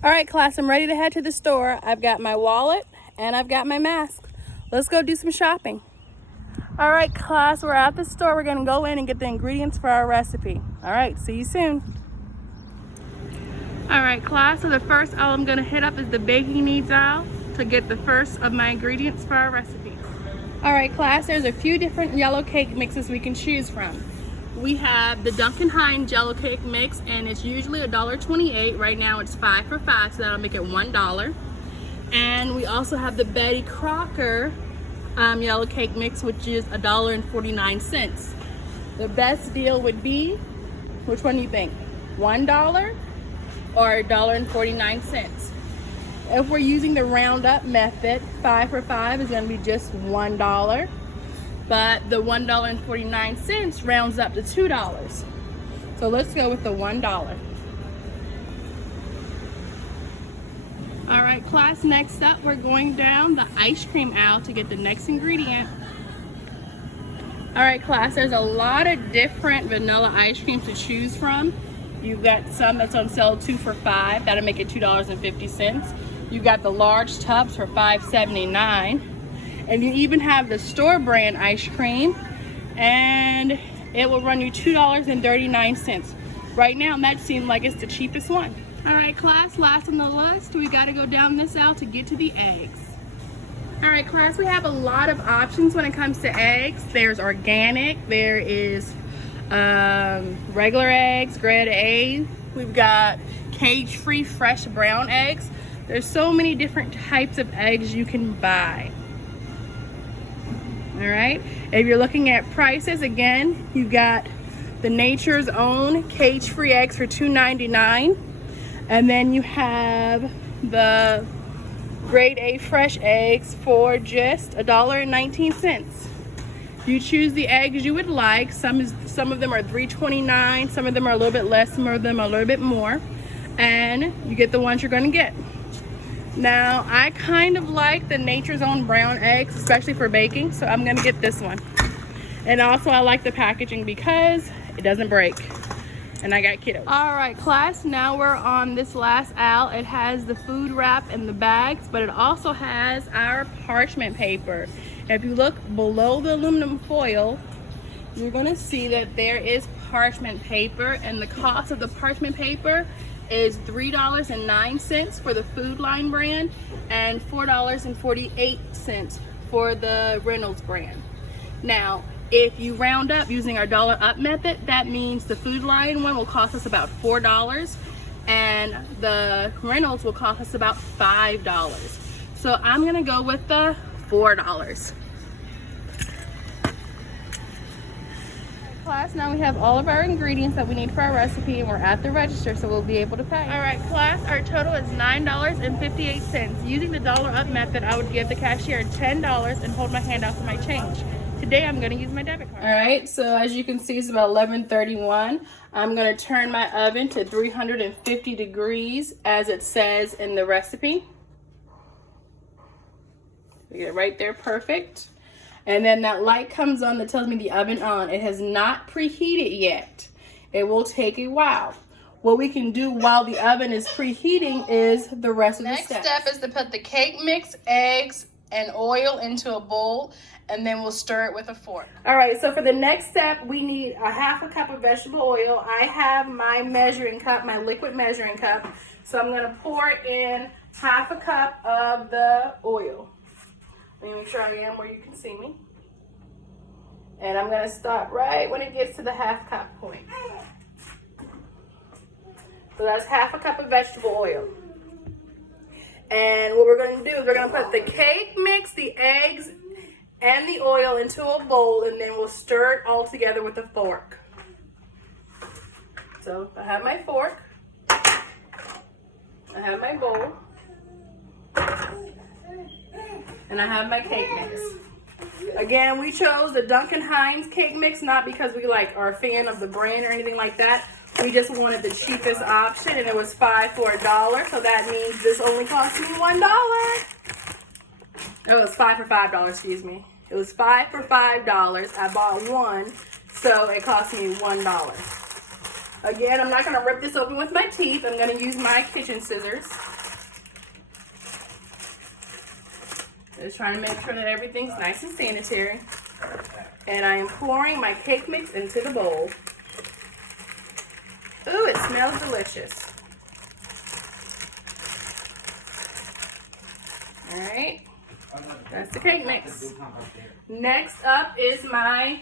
All right, class, I'm ready to head to the store. I've got my wallet and I've got my mask. Let's go do some shopping. All right, class, we're at the store. We're gonna go in and get the ingredients for our recipe. All right, see you soon. All right, class, so the first aisle I'm gonna hit up is the baking needs aisle to get the first of my ingredients for our recipe. All right, class, there's a few different yellow cake mixes we can choose from. We have the Duncan Hines yellow cake mix, and it's usually $1.28. Right now it's 5 for 5, so that'll make it $1. And we also have the Betty Crocker yellow cake mix, which is $1.49. The best deal would be, which one do you think? $1 or $1.49? If we're using the round up method, 5 for 5 is going to be just $1. But the $1.49 rounds up to $2. So let's go with the $1. All right, class, next up, we're going down the ice cream aisle to get the next ingredient. All right, class, there's a lot of different vanilla ice creams to choose from. You've got some that's on sale 2 for 5. That'll make it $2.50. You've got the large tubs for $5.79. And you even have the store brand ice cream, and it will run you $2.39. Right now, that seems like it's the cheapest one. All right, class, last on the list, we gotta go down this aisle to get to the eggs. All right, class, we have a lot of options when it comes to eggs. There's organic, there is regular eggs, grade A. We've got cage-free fresh brown eggs. There's so many different types of eggs you can buy. All right, if you're looking at prices, again, you've got the Nature's Own cage-free eggs for $2.99, and then you have the grade A fresh eggs for just $1.19. You choose the eggs you would like. Some of them are $3.29, some of them are a little bit less, some of them are a little bit more, and you get the ones you're going to get. Now, I kind of like the Nature's Own brown eggs, especially for baking, so I'm gonna get this one. And also, I like the packaging because it doesn't break. And I got kiddos. All right, class, now we're on this last aisle. It has the food wrap and the bags, but it also has our parchment paper. If you look below the aluminum foil, you're gonna see that there is parchment paper, and the cost of the parchment paper is $3.09 for the Food Line brand and $4.48 for the Reynolds brand. Now, if you round up using our dollar up method, that means the Food Line one will cost us about $4 and the Reynolds will cost us about $5. So I'm gonna go with the $4. Class, now we have all of our ingredients that we need for our recipe, and we're at the register, so we'll be able to pay. All right, class, our total is $9.58. Using the dollar up method, I would give the cashier $10 and hold my hand out for my change. Today, I'm going to use my debit card. All right, so as you can see, it's about 11:31. I'm going to turn my oven to 350 degrees, as it says in the recipe. We get it right there, perfect. And then that light comes on that tells me the oven on. It has not preheated yet. It will take a while. What we can do while the oven is preheating is the rest of the steps. Next step is to put the cake mix, eggs, and oil into a bowl, and then we'll stir it with a fork. All right, so for the next step, we need a half a cup of vegetable oil. I have my measuring cup, my liquid measuring cup. So I'm gonna pour in half a cup of the oil. Let me make sure I am where you can see me. And I'm gonna stop right when it gets to the half cup point. So that's half a cup of vegetable oil. And what we're gonna do is we're gonna put the cake mix, the eggs, and the oil into a bowl, and then we'll stir it all together with a fork. So I have my fork, I have my bowl, and I have my cake mix. Again, we chose the Duncan Hines cake mix, not because we are a fan of the brand or anything like that. We just wanted the cheapest option, and it was 5 for $1, so that means this only cost me $1. Oh, it was 5 for $5, excuse me. It was 5 for $5. I bought one, so it cost me $1. Again, I'm not going to rip this open with my teeth. I'm going to use my kitchen scissors. Just trying to make sure that everything's nice and sanitary. And I am pouring my cake mix into the bowl. Ooh, it smells delicious. All right, that's the cake mix. Next up is my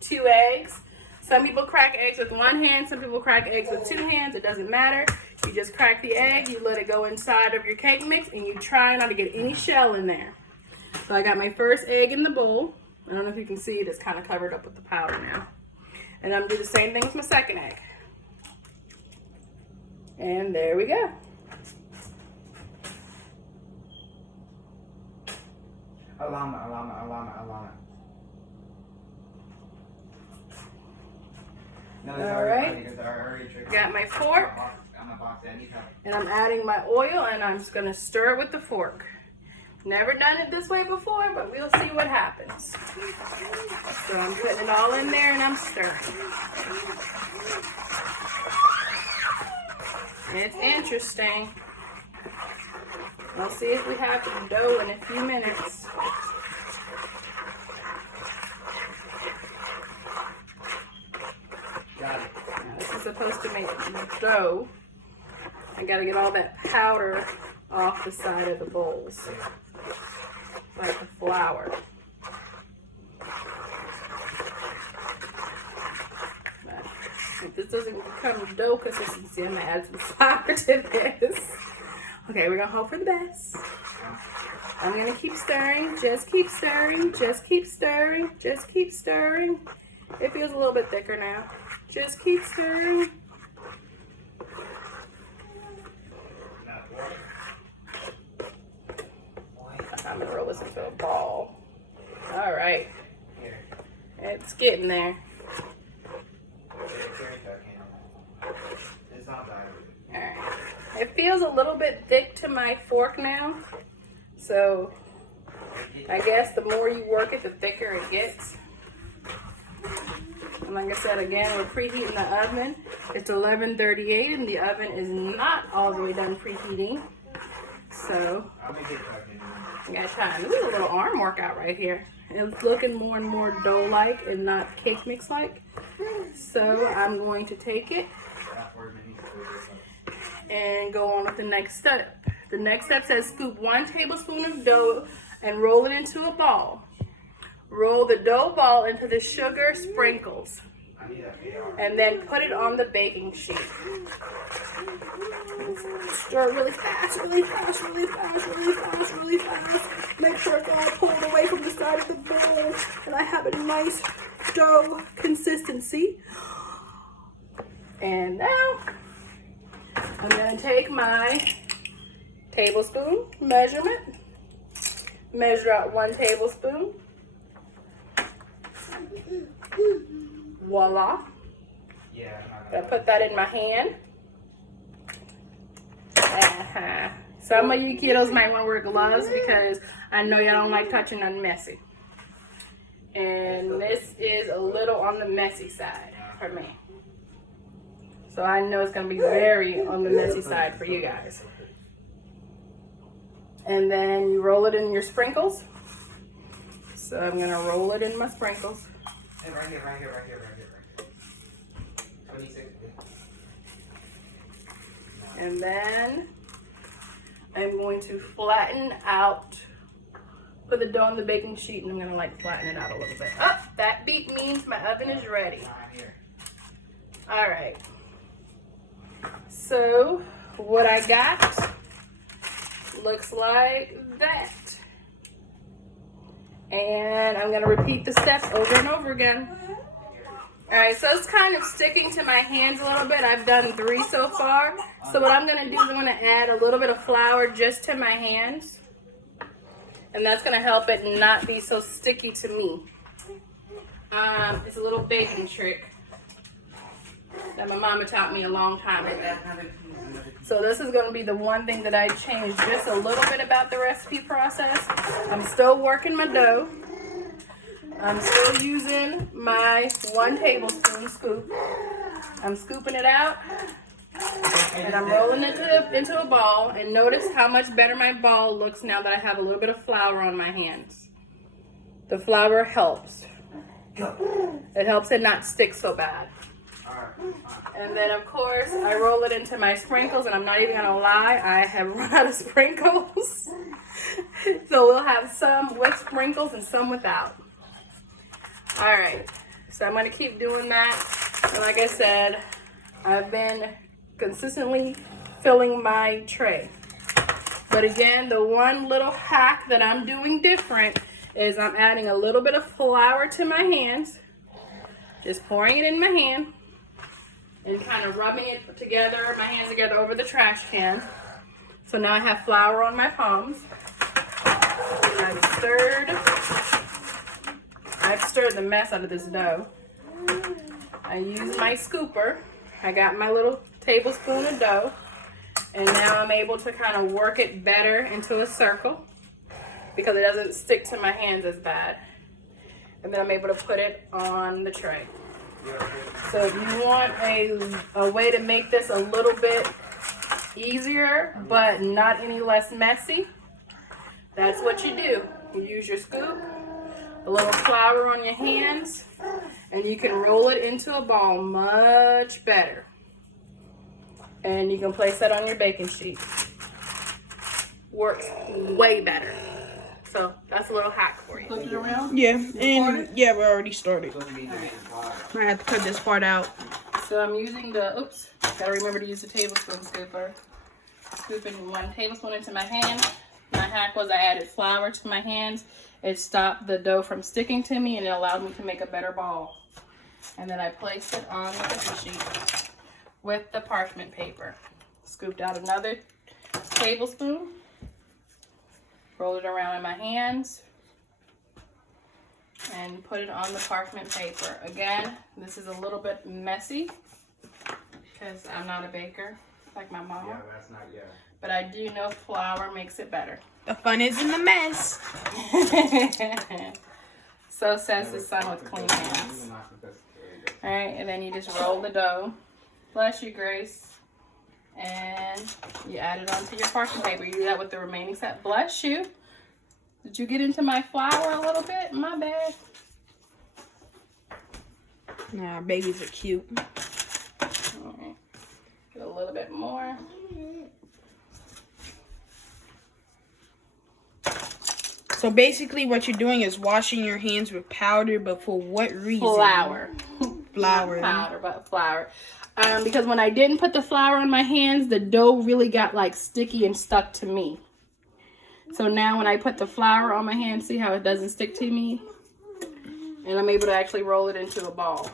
2 eggs. Some people crack eggs with one hand, some people crack eggs with 2 hands. It doesn't matter. You just crack the egg, you let it go inside of your cake mix, and you try not to get any shell in there. So I got my first egg in the bowl. I don't know if you can see it, it's kind of covered up with the powder now. And I'm gonna do the same thing with my second egg. And there we go. Alama. No, all right. Got my fork. And I'm adding my oil, and I'm just gonna stir it with the fork. Never done it this way before, but we'll see what happens. So I'm putting it all in there and I'm stirring. It's interesting. We'll see if we have the dough in a few minutes. Got it. Now, this is supposed to make dough. I gotta get all that powder off the side of the bowls, like the flour. But if this doesn't become dough consistency, I'm gonna add some flour to this. Okay, we're gonna hope for the best. I'm gonna keep stirring, just keep stirring, just keep stirring, just keep stirring. It feels a little bit thicker now. Just keep stirring. I'm gonna roll this into a ball. All right, it's getting there. All right, it feels a little bit thick to my fork now, so I guess the more you work it, the thicker it gets. And like I said, again, we're preheating the oven. It's 11:38 and the oven is not all the way done preheating. So I got time. This is a little arm workout right here. It's looking more and more dough-like and not cake mix-like. So I'm going to take it and go on with the next step. The next step says scoop 1 tablespoon of dough and roll it into a ball. Roll the dough ball into the sugar sprinkles and then put it on the baking sheet. Stir really fast, really fast, really fast, really fast, really fast. Make sure it's all pulled away from the side of the bowl and I have a nice dough consistency. And now I'm going to take my tablespoon measurement, measure out 1 tablespoon. Voila. Gonna put that in my hand. Some of you kiddos might want to wear gloves because I know y'all don't like touching nothing messy. And this is a little on the messy side for me. So I know it's going to be very on the messy side for you guys. And then you roll it in your sprinkles. So I'm going to roll it in my sprinkles. And right here. 26. And then I'm going to flatten out, put the dough on the baking sheet, and I'm gonna like flatten it out a little bit. Oh, that beep means my oven is ready. All right. So what I got looks like that. And I'm gonna repeat the steps over and over again. All right, so it's kind of sticking to my hands a little bit. I've done 3 so far. So what I'm gonna do is I'm gonna add a little bit of flour just to my hands. And that's gonna help it not be so sticky to me. It's a little baking trick that my mama taught me a long time ago. So this is gonna be the one thing that I changed just a little bit about the recipe process. I'm still working my dough. I'm still using my 1 tablespoon scoop. I'm scooping it out and I'm rolling it into a ball. And notice how much better my ball looks now that I have a little bit of flour on my hands. The flour helps. It helps it not stick so bad. And then of course I roll it into my sprinkles, and I'm not even gonna lie, I have run out of sprinkles. So we'll have some with sprinkles and some without. Alright, so I'm gonna keep doing that. And like I said, I've been consistently filling my tray. But again, the one little hack that I'm doing different is I'm adding a little bit of flour to my hands. Just pouring it in my hand and kind of rubbing it together, my hands together over the trash can. So now I have flour on my palms. I've stirred the mess out of this dough. I use my scooper. I got my little tablespoon of dough, and now I'm able to kind of work it better into a circle because it doesn't stick to my hands as bad. And then I'm able to put it on the tray. So if you want a way to make this a little bit easier but not any less messy, that's what you do. You use your scoop, a little flour on your hands, and you can roll it into a ball much better. And you can place that on your baking sheet. Works way better. So that's a little hack for you. Flip it around? Yeah, and yeah, we already started. Right. I have to cut this part out. So I'm using the, oops, gotta remember to use the tablespoon scooper. Scooping 1 tablespoon into my hand. My hack was I added flour to my hands. It stopped the dough from sticking to me, and it allowed me to make a better ball. And then I placed it on the cookie sheet with the parchment paper. Scooped out another tablespoon. Roll it around in my hands and put it on the parchment paper. Again, this is a little bit messy because I'm not a baker like my mama. Yeah, that's not yet. But I do know flour makes it better. The fun is in the mess. So says the son with clean hands. Alright, and then you just roll the dough. Bless you, Grace. And you add it onto your parchment paper. You do that with the remaining set. Bless you. Did you get into my flour a little bit? My bad. Nah, babies are cute. Alright. Get a little bit more. So basically what you're doing is washing your hands with powder, but for what reason? Flour. Flour. Not powder, but flour. Because when I didn't put the flour on my hands, the dough really got like sticky and stuck to me. So now when I put the flour on my hands, see how it doesn't stick to me? And I'm able to actually roll it into a ball.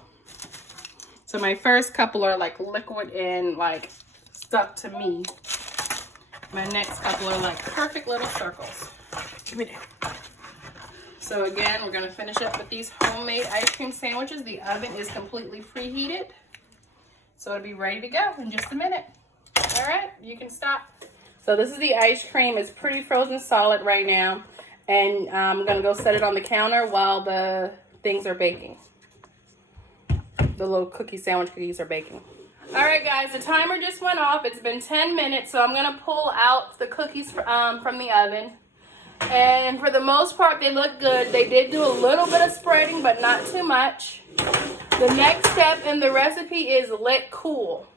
So my first couple are like liquid and like stuck to me. My next couple are like perfect little circles. Give me that. So again, we're gonna finish up with these homemade ice cream sandwiches. The oven is completely preheated. So it'll be ready to go in just a minute. All right, you can stop. So this is the ice cream. It's pretty frozen solid right now. And I'm gonna go set it on the counter while the things are baking. The little cookie sandwich cookies are baking. All right, guys, the timer just went off. It's been 10 minutes, so I'm gonna pull out the cookies from the oven. And for the most part, they look good. They did do a little bit of spreading, but not too much. The next step in the recipe is let cool.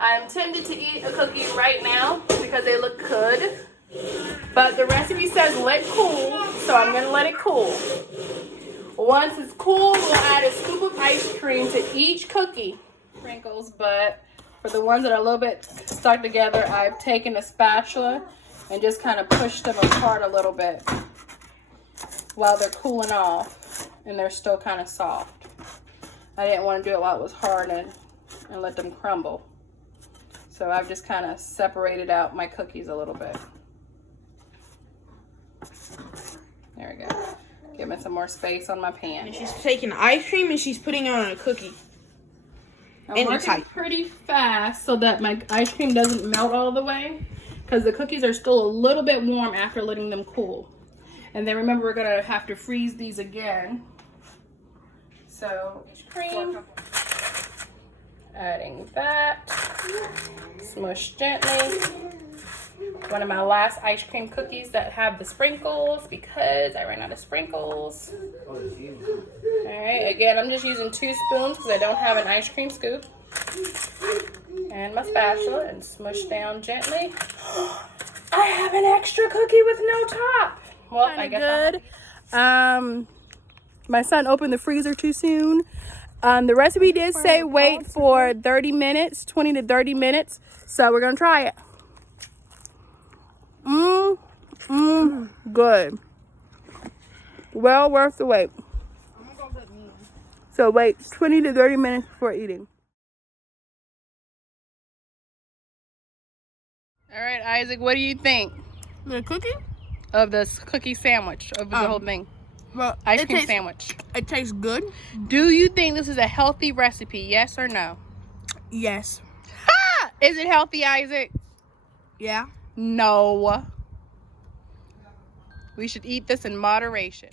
I'm tempted to eat a cookie right now because they look good. But the recipe says let cool, so I'm going to let it cool. Once it's cool, we'll add a scoop of ice cream to each cookie. Sprinkles, but for the ones that are a little bit stuck together, I've taken a spatula and just kind of pushed them apart a little bit while they're cooling off and they're still kind of soft. I didn't want to do it while it was hard and let them crumble. So I've just kind of separated out my cookies a little bit. There we go. Give me some more space on my pan. And she's taking ice cream and she's putting it on a cookie. I'm working pretty fast so that my ice cream doesn't melt all the way, because the cookies are still a little bit warm after letting them cool. And then remember, we're gonna have to freeze these again. So cream. Adding that. Smush gently. One of my last ice cream cookies that have the sprinkles because I ran out of sprinkles. Alright, again, I'm just using 2 spoons because I don't have an ice cream scoop. And my spatula and smush down gently. I have an extra cookie with no top. Well, I guess good. My son opened the freezer too soon. The recipe did say wait for 30 minutes, 20 to 30 minutes. So we're gonna try it. Good. Well worth the wait. So wait 20 to 30 minutes before eating. All right, Isaac, what do you think? The cookie? Of this cookie sandwich, of the whole thing. Well, Ice cream sandwich. It tastes good. Do you think this is a healthy recipe? Yes or no? Yes. Ha! Is it healthy, Isaac? Yeah. No. We should eat this in moderation.